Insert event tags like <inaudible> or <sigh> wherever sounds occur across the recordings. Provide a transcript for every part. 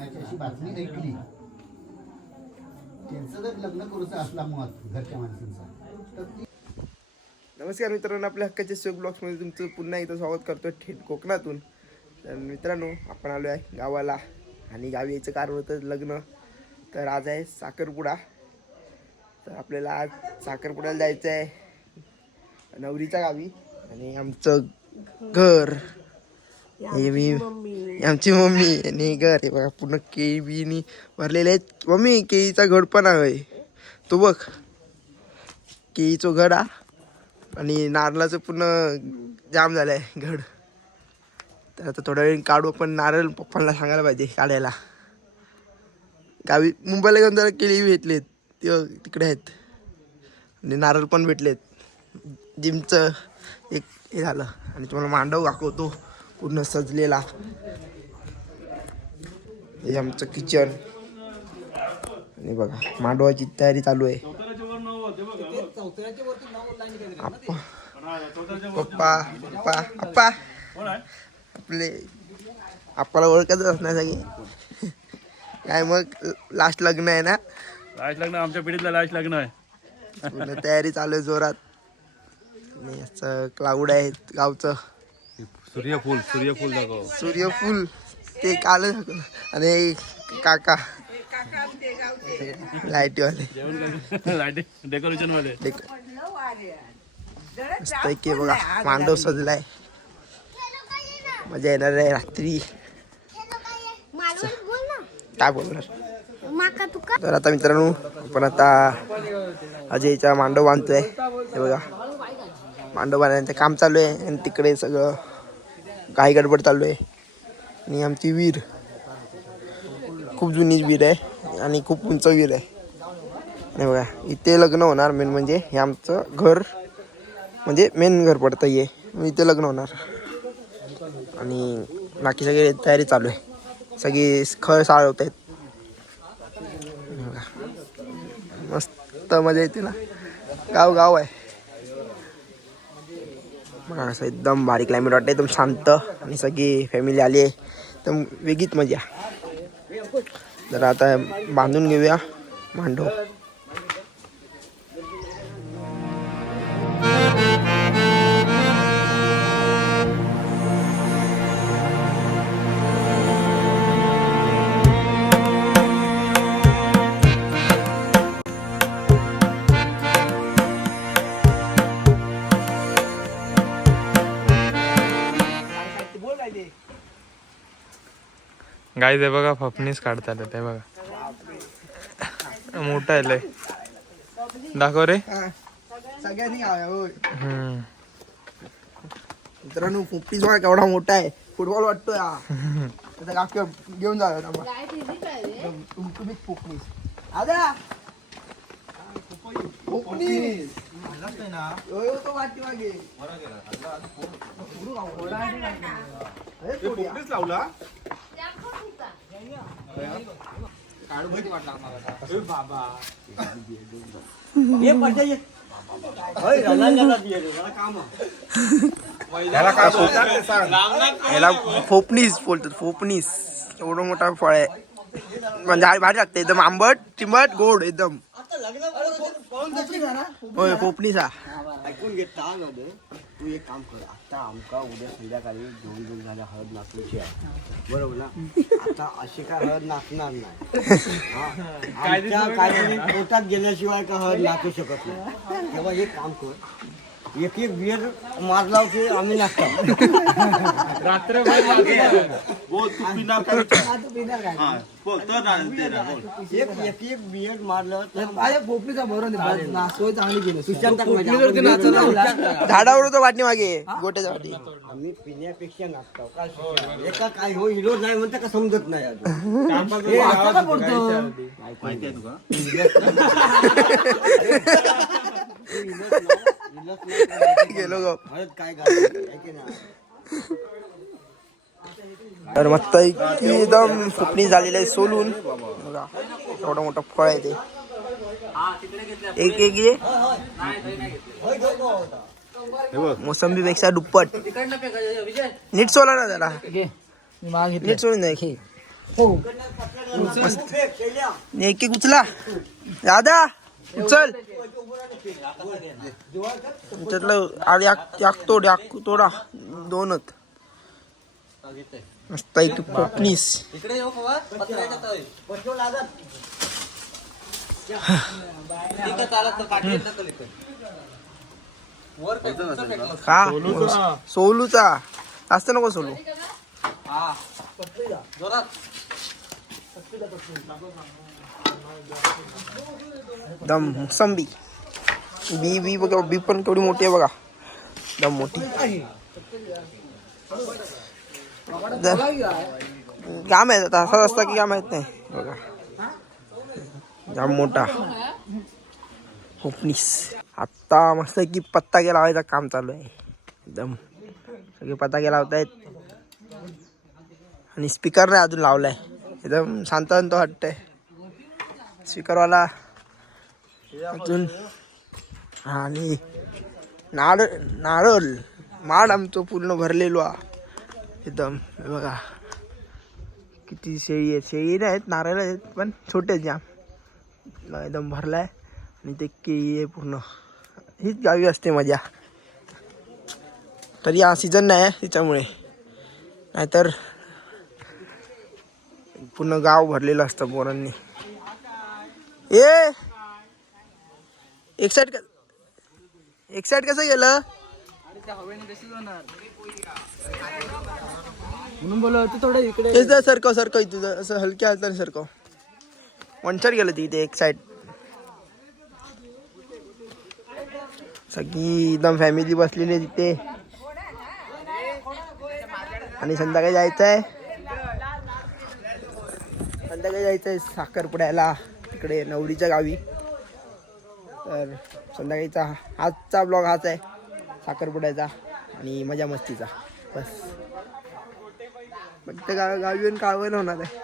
लग्नाची अशी बातमी ऐकली. त्यांचं जर लग्न करूचं असला मत घरच्या माणसांचा तर ती नमस्कार मित्रांनो आपल्या हक्काच्या शोक ब्लॉक्समध्ये तुमचं पुन्हा एकदा स्वागत करतो थेट कोकणातून. तर मित्रांनो आपण आलो आहे गावाला आणि गावी यायचं कारण होतं लग्न. तर आज आहे साखरपुडा. तर आपल्याला आज साखरपुड्याला जायचं आहे नवरीच्या गावी आणि आमचं घर. हे मी आमची मम्मी आणि घर हे बघा पूर्ण केळीनी भरलेले आहेत. मम्मी केळीचा घड पण आहे तो बघ. केळीचं घड हा आणि नारळाचं पूर्ण जाम झालं आहे घड. तर आता थोड्या वेळ काढू पण नारळ पप्पांना सांगायला पाहिजे काढायला. गावी मुंबईला घेऊन जरा केळी भेटलेत. ते तिकडे आहेत. आणि नारळ पण भेटलेत. जिमचं एक हे झालं. आणि तुम्हाला मांडव दाखवतो. पूर्ण सजलेला. हे आमचं किचन आणि बघा मांडवाची तयारी चालू आहे. आप्पा पप्पा पप्पा आप्पा आपले आप्पाला ओळखतच असणार सगळे काय मग लास्ट लग्न आहे ना? लास्ट लग्न आमच्या पिढीतलं लास्ट लग्न आहे. तयारी चालू आहे जोरात. आणि असं क्लाउड आहे गावचं. सूर्यफूल सूर्यफूल दाखव. सूर्यफूल ते काल आणि काका. लाईटीवाले. लाईटिंग डेकोरेशन देख मस्त की बघा मांडव सजलाय. मजा येणार आहे रात्री. काय बोलणार? तर आता मित्रांनो आपण आता अजयचा मांडव बांधतोय. हे बघा. मांडव बांधण्याचं काम चालू आहे आणि तिकडे सगळं काही गडबड चालू आहे. आणि आमची विहीर खूप जुनी विहीर आहे आणि खूप उंच वीर आहे. आणि बघा इथे लग्न होणार मेन म्हणजे हे आमचं घर म्हणजे मेन घर पडतं हे. मग इथे लग्न होणार. आणि बाकी सगळी तयारी चालू आहे. सगळी खळ साळवत आहेत. मस्त मजा येते ना. गाव गाव आहे. मला असं एकदम भारी क्लायमेट वाटतं एकदम शांत आणि सगळी फॅमिली आली आहे. एकदम वेगळीच मजा. जरा आता बांधून घेऊया मांडव. गाय ते बघा फपणीच काढतात ते बघा. मोठा आहे लय. दाखव रे. हम्म. मित्रांनो पोपटीच बघा केवढा मोठा आहे. फुटबॉल वाटतोय हा. त्याचा काका घेऊन जा तुम्ही पोपणीस याला फोपनीस बोलतात फोपनीस एवढं मोठा फळ आहे. म्हणजे आ- भारी लागते एकदम आंबट चिंबट गोड एकदम. होय फोपनीस हा. ऐकून घेत तू एक काम कर आता आमका उद्या संध्याकाळी दोन दोन झाल्या हळद नाचूची आहे. बरोबर ना? आता अशी काय हळद नाचणार नाही. आमच्या काय पोटात गेल्याशिवाय का हळद नाचू शकत नाही? तेव्हा एक काम कर एक एक बियर मारला की आम्ही नाचतो एक एक एक बियर मारलं तर पोपणीचा बरोबर सोय चांगली केली सुशांत झाडावर होतो वाटणी मागे गोट्याच्या वाटी आम्ही पिण्यापेक्षा काय सुशांत? एका काय हो हिरो नाही म्हणता का समजत नाही अजून? हे असं का बोलतो? माहिती आहे तुका? <laughs> गेलो गो? तर मस्त एकदम फुकणी झालेलं आहे सोलून. बघा एवढं मोठं फळ आहे ते. एक एक घे मोसंबी पेक्षा दुप्पट. नीट सोला ना जरा. नीट सोडून नाही मस्त. एक एक उचला. दादा उचल. त्यातलं आधी याक याक तोड याक तोडा. दोनच. मस्त एक कोकणीस. का? सोलूचा. असतं नको सोलू. दम मोसंबी. बी बी बघा बी पण केवढी मोठी आहे बघा. एकदम मोठी. काय माहीत आता असं असतं की काय माहीत नाही. बघा. जाम मोठा. ओपनीस आत्ता मस्त की पत्ता गेला लावायचं काम चालू आहे. एकदम. सगळे पत्ता के लावतायत. आणि स्पीकर नाही अजून लावलाय. एकदम शांत शांत आहे. स्पीकरवाला अजून. आणि नारळ नारळ. माड आमचं पूर्ण भरलेलो एकदम बघा. किती शेळी आहेत. शेळी नाही आहेत नारळ आहेत पण छोटे आहेत जाम एकदम भरलाय. आणि ते केळी आहे पूर्ण. हीच गावी असते मजा. तरी हा सीझन नाही आहे त्याच्यामुळे नाहीतर पूर्ण गाव भरलेलं असतं पोरांनी. ए! एक साईड का साईड कसं गेलं तेच तर सरकव सरकव तुझं असं हलक्या हाताने सरकव. वंचर गेलं ती इथे एक साईड सगळी एकदम फॅमिली बसलेली आहे तिथे. आणि संध्याकाळी जायचं आहे संध्याकाळी जायचं आहे साखरपुड्याला तिकडे नवरीच्या गावी. तर संध्याकाळीचा आजचा ब्लॉग हाच आहे. साखरपुड्याचा आणि मजा मस्तीचा. बस. मग ते गाव गावी येऊन काळवण होणार आहे.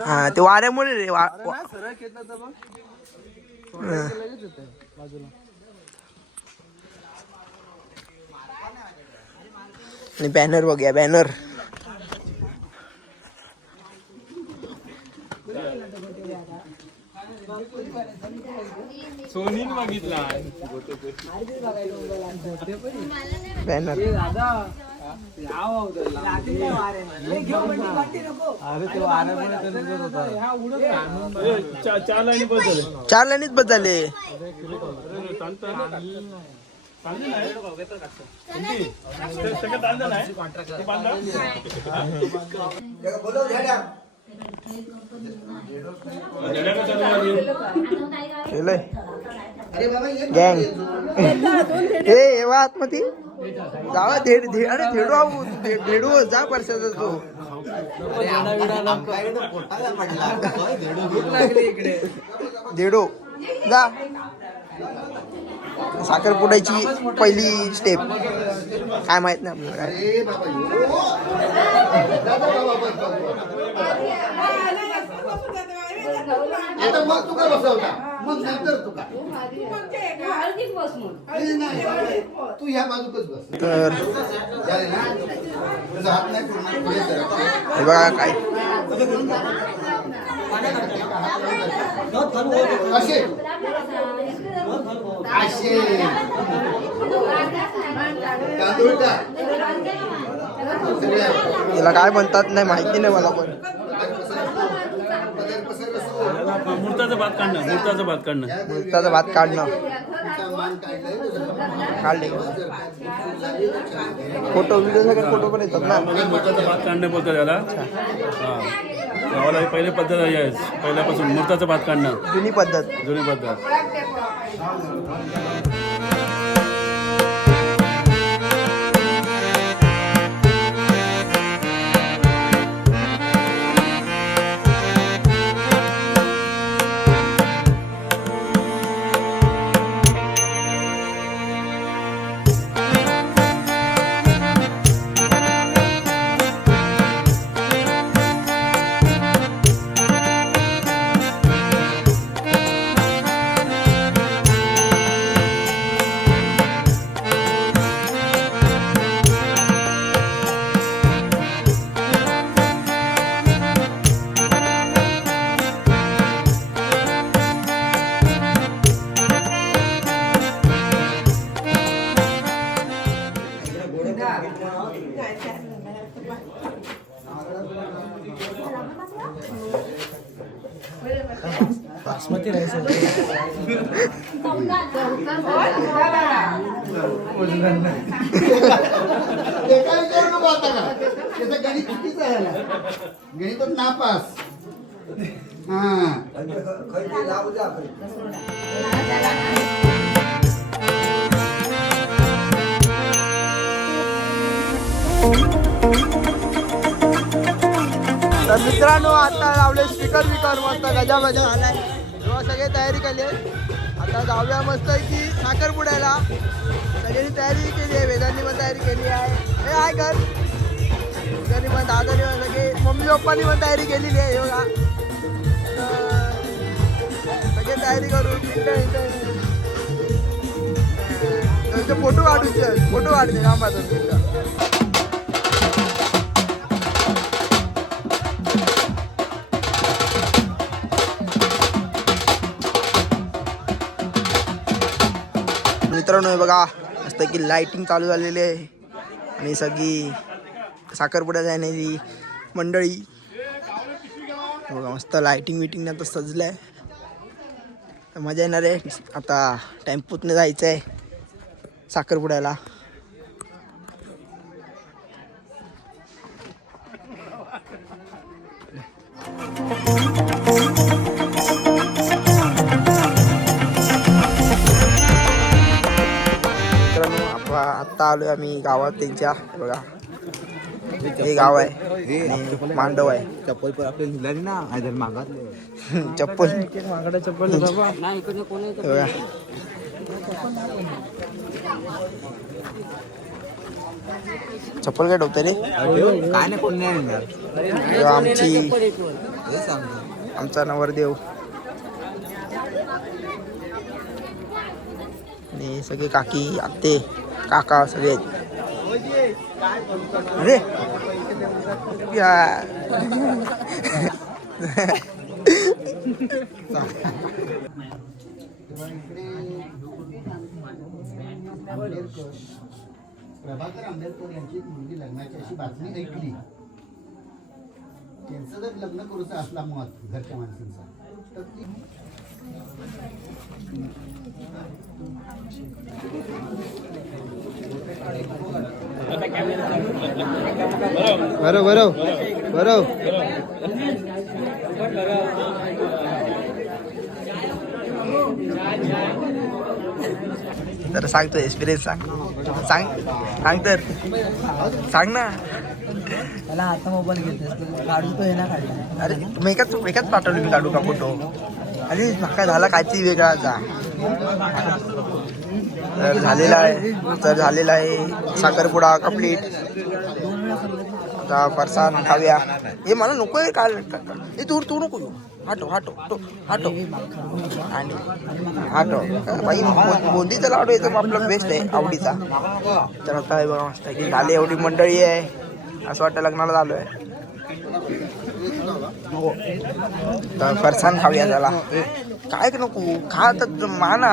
हा ते वाऱ्यामुळे रे वा-. आणि बॅनर बघूया बॅनर बॅनर चार लाईनी बदल चार लाईनीच बदलले. केलंय गँग ए एवा आतमध्ये जावा धेड धेड अरे धेडू आऊ धे- धेडू जा परसाचा तो धेडू जा साखरपुड्याची पहिली स्टेप काय माहीत नाही आपल्याला बस मग तू नाही, नाही. ह्या बाजूकच बस. तर झाले ना तुझा हात नाही पूर्ण पुढे सरकवा. हे बघा काय. असे. असे. तांदूळ टाक. सगळ्या याला काय म्हणतात नाही माहिती नाही मला पण. मूर्ताचं भात काढणं मूर्ताचं भात काढणं. भात काढणं. काढले. फोटो व्हिडिओ सगळे फोटो पण येतात ना. मूर्ताचं भात काढणं बोलतात त्याला. हा. गावाला ही पहिली पद्धत आहे पहिल्यापासून मूर्ताचं भात काढणं. जुनी पद्धत. जुनी पद्धत. ते काय विचारू नको आता का? त्याचं गणित चुकीचं आहे ना गणितात नापास. हा. तर मित्रांनो आता लावले स्पीकर बिकर मस्त गजा बजा आलाय सगळे तयारी केली आहे आता जाऊया मस्त की साखरपुड्याला. सगळ्यांनी तयारी केली आहे वेदांनी पण तयारी केली आहे. हे आहे कर. त्यांनी पण दादानी पण सगळे मम्मी पप्पानी पण तयारी केलेली आहे योगा सगळे तयारी करू त्यांचे फोटो काढूचे फोटो काढते कामात मित्रांनो बघा मस्त की लाइटिंग चालू झालेली आहे. आणि सगळी साखरपुड्या जाण्याची मंडळी. बघा मस्त लाइटिंग विटिंग आता सजलं आहे मजा येणार आहे. आता टेम्पोतनं जायचं आहे साखरपुड्याला. आत्ता आलोय आम्ही गावात त्यांच्या. हे बघा. हे गाव आहे. मांडव आहे. चप्पल पण आपल्याला निघाली ना. आयदर मागातले <laughs> चप्पल. चप्पल बघा. चप्पल काय ठेवतं रे? काय नाही कोण नाही आमची आमचा नवरदेव. सगळे काकी, आते, काका सगळे अरे। प्रभाकर आंबेडकर यांची मुलगी लग्नाची अशी बातमी ऐकली. त्यांचं जर लग्न करूचं असला मत घरच्या माणसांचा. तर ती बरो बरो बरो तर सांगतो एक्सपिरियन्स सांग. सांग सांग तर. सांग ना. मला आता मोबाईल घेतोस काढून तो हे ना काढला अरे मग एकाच एकाच पाठवलं मी काढू का फोटो अरे काय झाला काहीतरी वेगळाचा तर झालेला आहे. तर झालेला आहे. साखरपुडा कंप्लीट आता फरसाण खाऊया हे मला नको आहे काल हे तू तू नको येऊ. हाटो हाटो तो हाटो. आणि हाटो. बाई बोंदीचा लाडू येतो आपला बेस्ट आहे आवडीचा. तर आता हे बघा मस्त की झाली एवढी मंडळी आहे. असं वाटतं लग्नाला झालो आहे हो तर फरसाण खाऊया त्याला काय नको? खा तर माना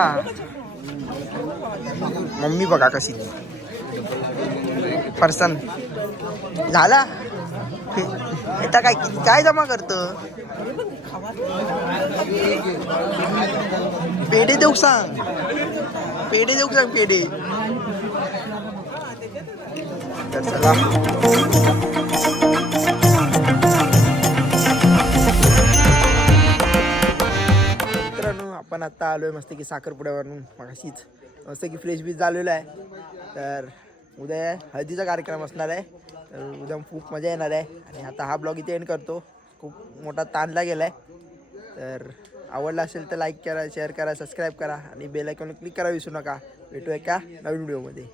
मम्मी बघा कशी फरसन. झाला? आता काय? काय जमा करतं? पेढे देऊ सांग. पेढे देऊ सांग पेढे. तर चला. मित्रांनो आपण आता आलोय मस्त की साखरपुड्यावरून. मगाशीच मस्त की फ्रेश बीच झालेलं आहे. तर उद्या हळदीचा कार्यक्रम असणार आहे. तर उद्या खूप मजा येणार आहे. आणि आता हा ब्लॉग इथे एंड करतो. खूप मोठा ताणला गेला आहे तर आवडला असेल तर लाईक करा शेअर करा सबस्क्राईब करा. आणि बेल आयकॉन क्लिक करा विसरू नका. भेटू एका नवीन व्हिडिओमध्ये